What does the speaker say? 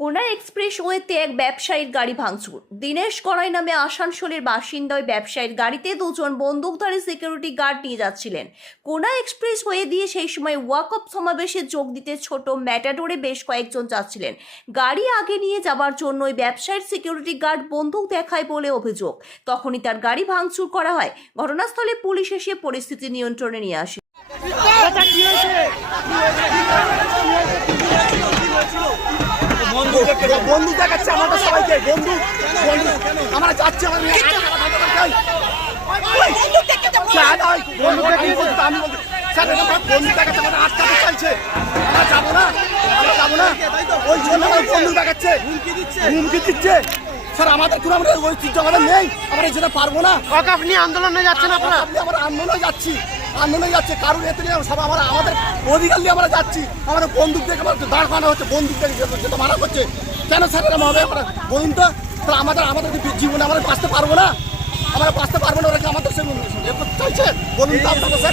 কোনা এক্সপ্রেস ওয়েতে এক ব্যবসায়ীর গাড়ি ভাঙচুর। দীনেশ করাই নামে আসানসোলের বাসিন্দা ওই ব্যবসায়ীর গাড়িতে দুজন বন্দুকধারী সিকিউরিটি গার্ড নিয়ে যাচ্ছিলেন। কোনা এক্সপ্রেস ওয়ে দিয়ে সেই সময় ওয়াকআপ সমাবেশে যোগ দিতে ছোট ম্যাটাডোরে বেশ কয়েকজন যাচ্ছিলেন। গাড়ি আগে নিয়ে যাবার জন্য ওই ব্যবসায়ীর সিকিউরিটি গার্ড বন্দুক দেখায় বলে অভিযোগ। তখনই তার গাড়ি ভাঙচুর করা হয়। ঘটনাস্থলে পুলিশ এসে পরিস্থিতি নিয়ন্ত্রণে নিয়ে আসে। বন্ধু দেখাচ্ছে আমাদের সবাইকে বন্ধু আমরা যাচ্ছি আমরা বন্ধু বলতে আমি স্যার বন্ধু দেখাচ্ছে আমাদের আটকাতে চাইছে আমরা যাব না আমরা যাব না। ওই জন্য বন্ধু দেখাচ্ছে হুমকি দিচ্ছে। হুমকি দিচ্ছে। স্যার আমাদের কোনো আমরা আমাদের নেই আমরা যেটা পারব না। ওয়াকআপ নিয়ে আন্দোলনে যাচ্ছেন আপনারা? আপনি আমরা আন্দোলনে যাচ্ছি। আন্দোলনে যাচ্ছে কারণ এতে নিয়ে সব আমরা, আমাদের অধিকার নিয়ে আমরা যাচ্ছি। আমাদের বন্দুক দেখে দাঁড় করানো হচ্ছে, বন্দুক দেখে যেতে- মারা করছে কেন স্যার এরকম হবে? আমরা বলুন তো আমাদের আমাদের জীবনে আমরা বাঁচতে পারব না? আমরা বাঁচতে পারব না, ওরা আমাদের ইয়ে চাইছে। বলুন তো আপনাকে স্যার।